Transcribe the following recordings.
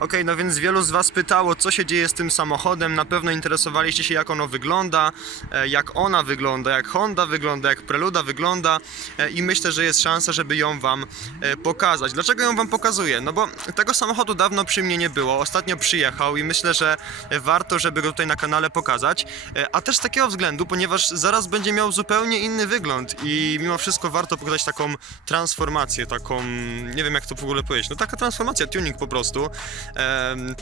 Okej, no więc wielu z Was pytało, co się dzieje z tym samochodem. Na pewno interesowaliście się, jak ono wygląda, e, jak ona wygląda, jak Honda wygląda, jak Preluda wygląda e, i myślę, że jest szansa, żeby ją Wam e, pokazać. Dlaczego ją Wam pokazuję? No bo tego samochodu dawno przy mnie nie było. Ostatnio przyjechał i myślę, że warto, żeby go tutaj na kanale pokazać. A też z takiego względu, ponieważ zaraz będzie miał zupełnie inny wygląd i mimo wszystko warto pokazać taką transformację, taką, nie wiem jak to w ogóle powiedzieć, no taka transformacja, tuning po prostu.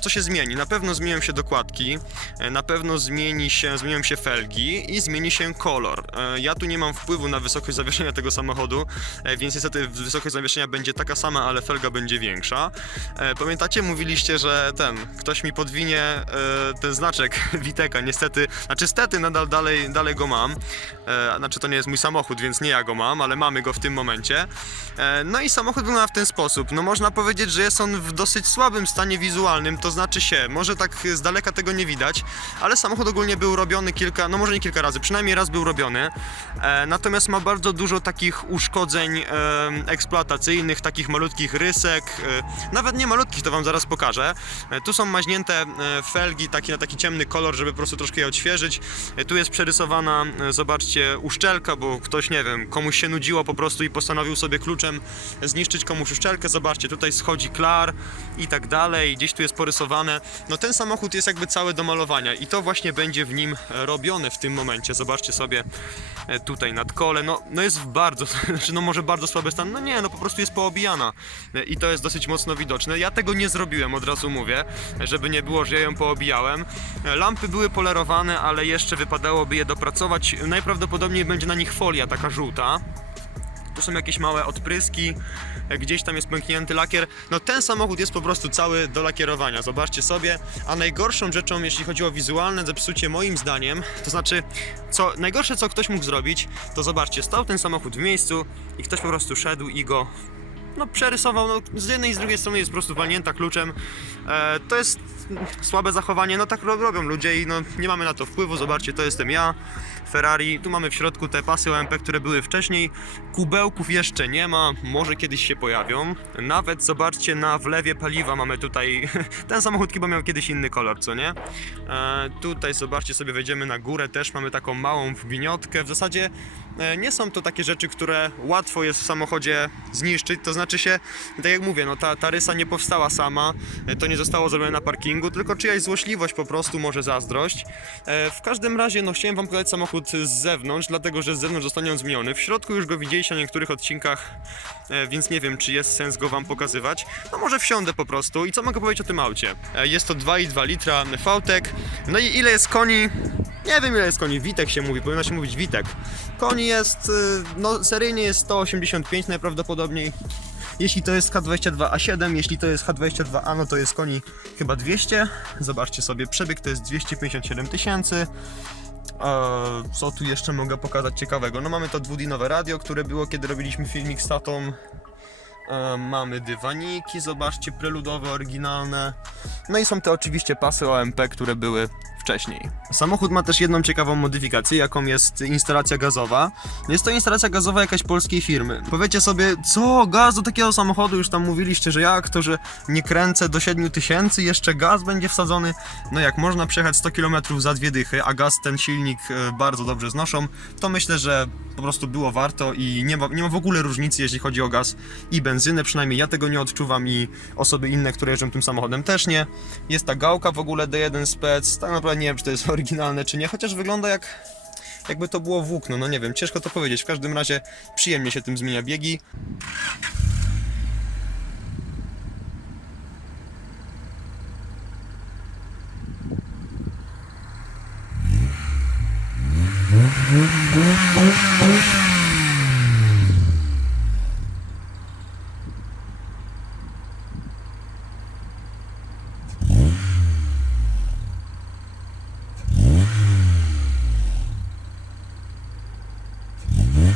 Co się zmieni? Na pewno zmienią się dokładki, e, na pewno zmieni się, zmienią się felgi i zmieni się kolor. E, Ja tu nie mam wpływu na wysokość zawieszenia tego samochodu, e, więc niestety wysokość zawieszenia będzie taka sama, ale felga będzie większa. Pamiętacie, mówiliście, że ten, ktoś mi podwinie ten znaczek Witeka, niestety, znaczy stety nadal dalej, dalej go mam, znaczy to nie jest mój samochód, więc nie ja go mam, ale mamy go w tym momencie. No i samochód wygląda w ten sposób, no można powiedzieć, że jest on w dosyć słabym stanie wizualnym, to znaczy się, może tak z daleka tego nie widać, ale samochód ogólnie był robiony kilka, no może nie kilka razy, przynajmniej raz był robiony, e, natomiast ma bardzo dużo takich uszkodzeń e, eksploatacyjnych, takich malutkich rysek, e, nawet nie malutkich, to wam zaraz pokażę. E, tu są maźnięte e, felgi taki, na taki ciemny kolor, żeby po prostu troszkę je odświeżyć. E, tu jest przerysowana, e, zobaczcie, uszczelka, bo ktoś, nie wiem, komuś się nudziło po prostu i postanowił sobie kluczem zniszczyć komuś uszczelkę. Zobaczcie, tutaj schodzi klar i tak dalej, gdzieś tu jest porysowane. No ten samochód jest jakby cały do malowania i to właśnie będzie w nim e, robione w tym momencie. Zobaczcie sobie e, tutaj nad kole, no, no jest w bardzo, znaczy no może bardzo słaby stan, no nie, no po prostu jest poobijana E, i to jest dosyć mocno widoczne. Ja tego nie zrobiłem, od razu mówię, żeby nie było, że ja ją poobijałem. Lampy były polerowane, ale jeszcze wypadałoby je dopracować. Najprawdopodobniej będzie na nich folia taka żółta. Tu są jakieś małe odpryski, e, gdzieś tam jest pęknięty lakier. No ten samochód jest po prostu cały do lakierowania, zobaczcie sobie. A najgorszą rzeczą, jeśli chodzi o wizualne zepsucie moim zdaniem, to znaczy, co najgorsze co ktoś mógł zrobić, to zobaczcie, stał ten samochód w miejscu i ktoś po prostu szedł i go no przerysował, no z jednej i z drugiej strony jest po prostu walnięta kluczem. E, to jest słabe zachowanie, no tak ro- robią ludzie i no nie mamy na to wpływu, zobaczcie, to jestem ja, Ferrari, tu mamy w środku te pasy OMP, które były wcześniej, kubełków jeszcze nie ma, może kiedyś się pojawią, nawet zobaczcie na wlewie paliwa mamy tutaj, ten samochód chyba miał kiedyś inny kolor, co nie? E, tutaj zobaczcie sobie, wejdziemy na górę, też mamy taką małą wgniotkę, w zasadzie nie są to takie rzeczy, które łatwo jest w samochodzie zniszczyć, to znaczy się, tak jak mówię, no ta, ta rysa nie powstała sama, e, to nie zostało zrobione na parkingu, tylko czyjaś złośliwość po prostu, może zazdrość. E, W każdym razie, no chciałem wam pokazać samochód z zewnątrz, dlatego że z zewnątrz zostanie on zmieniony. W środku już go widzieliście na niektórych odcinkach, e, więc nie wiem, czy jest sens go wam pokazywać. No może wsiądę po prostu i co mogę powiedzieć o tym aucie? E, Jest to 2,2 litra V-Tech, no i ile jest koni? Nie wiem ile jest koni, Witek się mówi, powinno się mówić Witek. Koni jest, y, no seryjnie jest 185 najprawdopodobniej. Jeśli to jest H22A7, jeśli to jest H22A, no to jest koni chyba 200. Zobaczcie sobie, przebieg to jest 257 tysięcy. Co tu jeszcze mogę pokazać ciekawego? No mamy to dwudinowe radio, które było kiedy robiliśmy filmik z tatą. Eee, Mamy dywaniki, zobaczcie, preludowe, oryginalne. No i są te oczywiście pasy OMP, które były wcześniej. Samochód ma też jedną ciekawą modyfikację, jaką jest instalacja gazowa. Jest to instalacja gazowa jakaś polskiej firmy. Powiecie sobie, co, gaz do takiego samochodu? Już tam mówiliście, że jak, to że nie kręcę do 7000, jeszcze gaz będzie wsadzony. No jak można przejechać 100 km za dwie dychy, a gaz ten silnik e, bardzo dobrze znoszą, to myślę, że po prostu było warto i nie ma, nie ma w ogóle różnicy, jeśli chodzi o gaz i benzynę, przynajmniej ja tego nie odczuwam i osoby inne, które jeżdżą tym samochodem też nie. Jest ta gałka w ogóle D1 spec, tak naprawdę nie wiem, czy to jest oryginalne, czy nie, chociaż wygląda jak jakby to było włókno, no nie wiem, ciężko to powiedzieć, w każdym razie przyjemnie się tym zmienia biegi.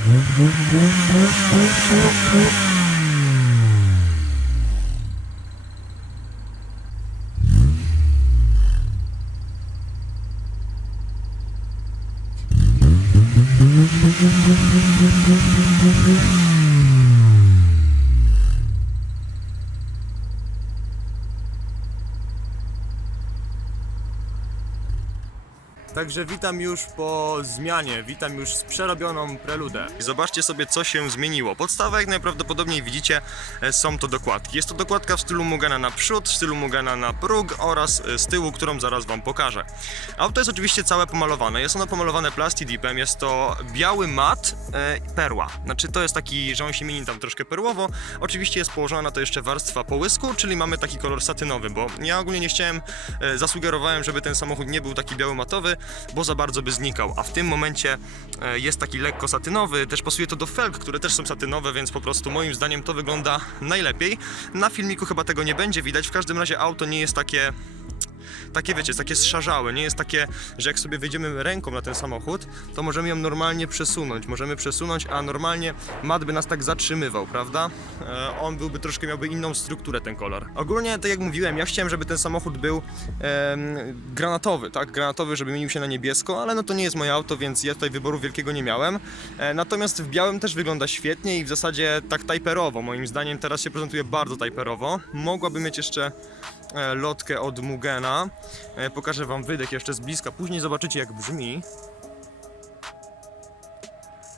Música Także witam już po zmianie, witam już z przerobioną preludę. Zobaczcie sobie, co się zmieniło. Podstawa, jak najprawdopodobniej widzicie, e, są to dokładki. Jest to dokładka w stylu Mugana na przód, w stylu Mugana na próg oraz e, z tyłu, którą zaraz Wam pokażę. Auto jest oczywiście całe pomalowane. Jest ono pomalowane plastidipem. Jest to biały mat e, perła. Znaczy to jest taki, że on się mieni tam troszkę perłowo. Oczywiście jest położona na to jeszcze warstwa połysku, czyli mamy taki kolor satynowy, bo ja ogólnie nie chciałem, e, zasugerowałem, żeby ten samochód nie był taki biały matowy, bo za bardzo by znikał. A w tym momencie e, jest taki lekko satynowy, też pasuje to do felg, które też są satynowe, więc po prostu moim zdaniem to wygląda najlepiej. Na filmiku chyba tego nie będzie widać, w każdym razie auto nie jest takie takie wiecie, takie zszarzałe, nie jest takie, że jak sobie wejdziemy ręką na ten samochód, to możemy ją normalnie przesunąć, możemy przesunąć, a normalnie mat by nas tak zatrzymywał, prawda? E, on byłby troszkę, miałby inną strukturę ten kolor. Ogólnie, tak jak mówiłem, ja chciałem, żeby ten samochód był em, granatowy, tak? Granatowy, żeby mienił się na niebiesko, ale no to nie jest moje auto, więc ja tutaj wyboru wielkiego nie miałem. E, natomiast w białym też wygląda świetnie i w zasadzie tak tajperowo, moim zdaniem teraz się prezentuje bardzo tajperowo. Mogłaby mieć jeszcze e, lotkę od Mugena. E, Pokażę Wam wydech jeszcze z bliska, później zobaczycie jak brzmi.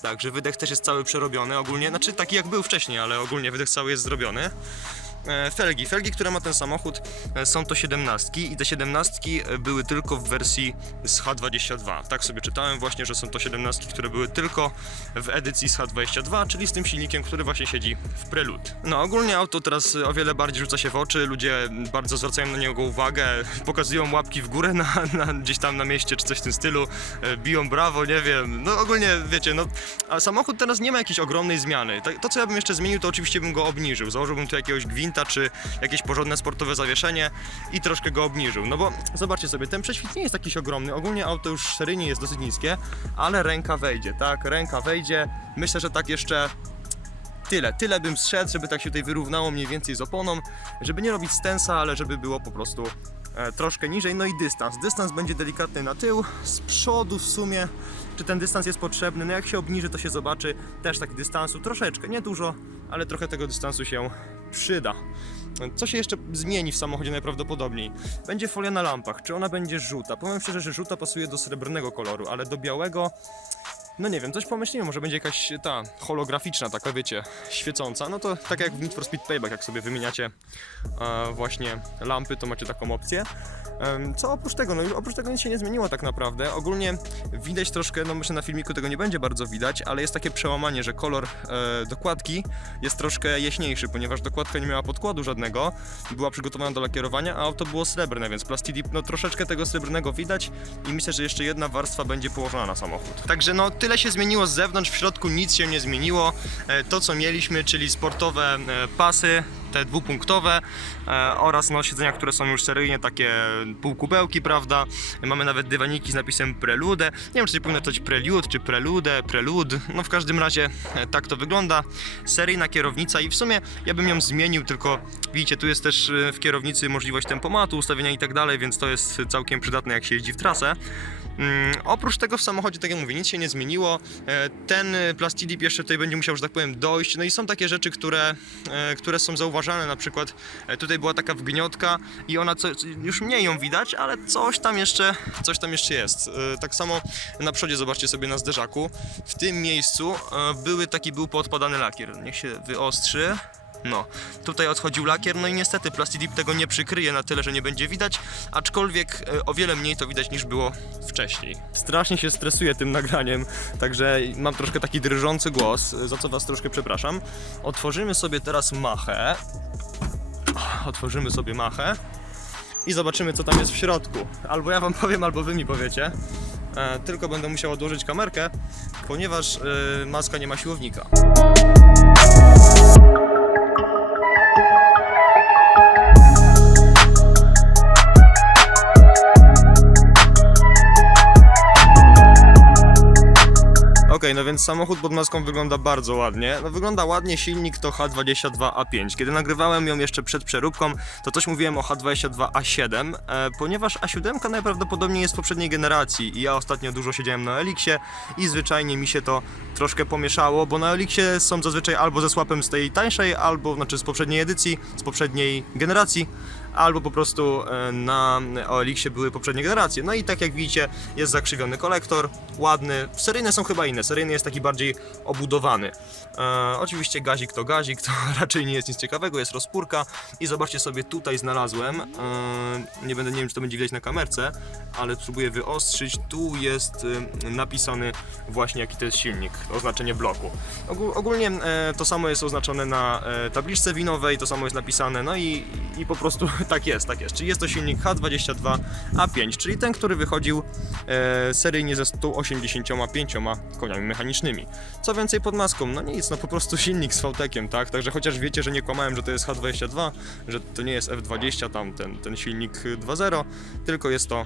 Także wydech też jest cały przerobiony ogólnie, znaczy taki jak był wcześniej, ale ogólnie wydech cały jest zrobiony. E, Felgi, felgi, które ma ten samochód e, są to 17 i te 17 były tylko w wersji z H22. Tak sobie czytałem właśnie, że są to 17, które były tylko w edycji z H22, czyli z tym silnikiem, który właśnie siedzi w Prelude. No ogólnie auto teraz o wiele bardziej rzuca się w oczy, ludzie bardzo zwracają na niego uwagę, pokazują łapki w górę na, na, gdzieś tam na mieście czy coś w tym stylu, e, biją brawo, nie wiem, no ogólnie wiecie, no a samochód teraz nie ma jakiejś ogromnej zmiany. To co ja bym jeszcze zmienił, to oczywiście bym go obniżył, założyłbym tu jakiegoś gwinta czy jakieś porządne sportowe zawieszenie i troszkę go obniżył, no bo zobaczcie sobie, ten prześwit nie jest jakiś ogromny, ogólnie auto już seryjnie jest dosyć niskie, ale ręka wejdzie, tak, ręka wejdzie, myślę, że tak jeszcze tyle, tyle bym zszedł, żeby tak się tutaj wyrównało mniej więcej z oponą, żeby nie robić stensa, ale żeby było po prostu e, troszkę niżej, no i dystans. Dystans będzie delikatny na tył, z przodu w sumie, czy ten dystans jest potrzebny, no jak się obniży to się zobaczy też tak dystansu, troszeczkę, nie dużo, ale trochę tego dystansu się przyda. Co się jeszcze zmieni w samochodzie najprawdopodobniej? Będzie folia na lampach. Czy ona będzie żółta? Powiem szczerze, że żółta pasuje do srebrnego koloru, ale do białego no nie wiem, coś pomyślimy, może będzie jakaś ta holograficzna, taka wiecie, świecąca. No to tak jak w Need for Speed Payback, jak sobie wymieniacie e, właśnie lampy, to macie taką opcję. Em, Co oprócz tego, no już oprócz tego nic się nie zmieniło tak naprawdę. Ogólnie widać troszkę, no myślę na filmiku tego nie będzie bardzo widać, ale jest takie przełamanie, że kolor e, dokładki jest troszkę jaśniejszy, ponieważ dokładka nie miała podkładu żadnego, była przygotowana do lakierowania, a auto było srebrne, więc plastidip, no troszeczkę tego srebrnego widać i myślę, że jeszcze jedna warstwa będzie położona na samochód. Także no tyle się zmieniło z zewnątrz, w środku nic się nie zmieniło. E, To co mieliśmy, czyli sportowe e, pasy, te dwupunktowe e, oraz no, siedzenia, które są już seryjnie takie półkubełki, prawda? Mamy nawet dywaniki z napisem Prelude. Nie wiem, czy to powinno być Prelude, czy Prelude, Prelude. No w każdym razie e, tak to wygląda. Seryjna kierownica i w sumie ja bym ją zmienił, tylko widzicie, tu jest też e, w kierownicy możliwość tempomatu, ustawienia i tak dalej, więc to jest całkiem przydatne jak się jeździ w trasę. Mm, oprócz tego w samochodzie, tak jak mówię, nic się nie zmieniło. E, Ten plastidip jeszcze tutaj będzie musiał, że tak powiem, dojść. No i są takie rzeczy, które, które są zauważalne. Na przykład e, tutaj była taka wgniotka i ona co, już mniej ją widać, ale coś tam jeszcze, coś tam jeszcze jest. E, Tak samo na przodzie zobaczcie sobie na zderzaku. W tym miejscu e, były taki był poodpadany lakier. Niech się wyostrzy. No, tutaj odchodził lakier, no i niestety Plastidip tego nie przykryje na tyle, że nie będzie widać, aczkolwiek e, o wiele mniej to widać niż było wcześniej. Strasznie się stresuję tym nagraniem, także mam troszkę taki drżący głos, e, za co was troszkę przepraszam. Otworzymy sobie teraz machę. Otworzymy sobie machę i zobaczymy co tam jest w środku. Albo ja wam powiem, albo wy mi powiecie. E, tylko będę musiał odłożyć kamerkę, ponieważ e, maska nie ma siłownika. No więc samochód pod maską wygląda bardzo ładnie. No wygląda ładnie, silnik to H22A5. Kiedy nagrywałem ją jeszcze przed przeróbką, to coś mówiłem o H22A7, e, ponieważ A7 najprawdopodobniej jest poprzedniej generacji i ja ostatnio dużo siedziałem na Elixie i zwyczajnie mi się to troszkę pomieszało, bo na Elixie są zazwyczaj albo ze słapem z tej tańszej, albo znaczy z poprzedniej edycji, z poprzedniej generacji, albo po prostu e, na OLX-ie były poprzednie generacje. No i tak jak widzicie, jest zakrzywiony kolektor, ładny. Seryjne są chyba inne, seryjny jest taki bardziej obudowany. E, oczywiście gazik to gazik, to raczej nie jest nic ciekawego, jest rozpórka i zobaczcie sobie tutaj znalazłem, e, nie będę, nie wiem czy to będzie widać na kamerce, ale spróbuję wyostrzyć, tu jest e, napisany właśnie jaki to jest silnik, oznaczenie bloku. Ogó- ogólnie e, to samo jest oznaczone na tabliczce winowej, to samo jest napisane, no i, i po prostu tak jest, tak jest. Czyli jest to silnik H22A5, czyli ten, który wychodził e, seryjnie ze 185 koniami mechanicznymi. Co więcej pod maską? No nic, no po prostu silnik z VTEC-iem, tak? Także chociaż wiecie, że nie kłamałem, że to jest H22, że to nie jest F20, tam ten, ten silnik 2.0, tylko jest to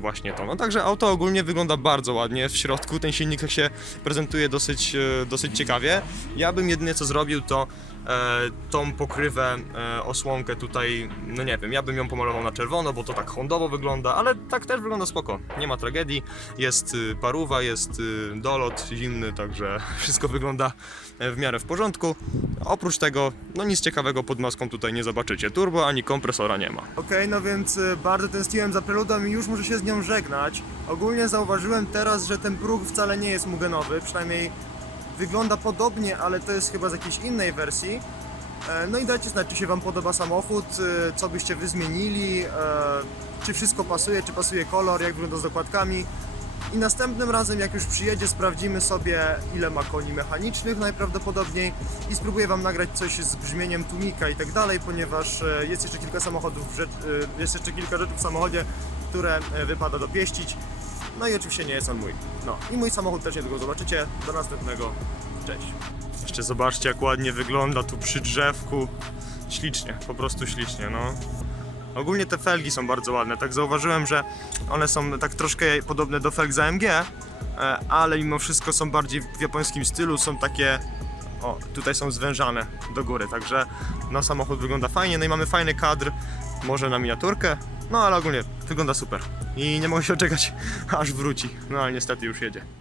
właśnie to. No także auto ogólnie wygląda bardzo ładnie w środku, ten silnik się prezentuje dosyć, e, dosyć ciekawie. Ja bym jedynie co zrobił to e, tą pokrywę, e, osłonkę tutaj, no nie wiem, ja bym ją pomalował na czerwono, bo to tak hondowo wygląda, ale tak też wygląda spoko, nie ma tragedii, jest y, paruwa, jest y, dolot zimny, także wszystko wygląda w miarę w porządku. Oprócz tego, no nic ciekawego pod maską tutaj nie zobaczycie, turbo ani kompresora nie ma. Okej, no więc y, bardzo tęskniłem za preludą i już muszę się z nią żegnać. Ogólnie zauważyłem teraz, że ten próg wcale nie jest mugenowy, przynajmniej wygląda podobnie, ale to jest chyba z jakiejś innej wersji. E, No i dajcie znać, czy się Wam podoba samochód, y, co byście Wy zmienili, e, czy wszystko pasuje, czy pasuje kolor, jak wygląda z dokładkami. I następnym razem, jak już przyjedzie, sprawdzimy sobie, ile ma koni mechanicznych najprawdopodobniej i spróbuję Wam nagrać coś z brzmieniem tunika i tak dalej, ponieważ e, jest jeszcze kilka samochodów, e, jest jeszcze kilka rzeczy w samochodzie, które e, wypada dopieścić. No i oczywiście nie jest on mój. No i mój samochód też niedługo zobaczycie. Do następnego. Cześć. Jeszcze zobaczcie jak ładnie wygląda tu przy drzewku. Ślicznie, po prostu ślicznie, no. Ogólnie te felgi są bardzo ładne, tak zauważyłem, że one są tak troszkę podobne do felg z AMG, e, ale mimo wszystko są bardziej w japońskim stylu, są takie, o, tutaj są zwężane do góry, także no samochód wygląda fajnie, no i mamy fajny kadr, może na miniaturkę, no ale ogólnie wygląda super. I nie mogę się doczekać aż wróci, no ale niestety już jedzie.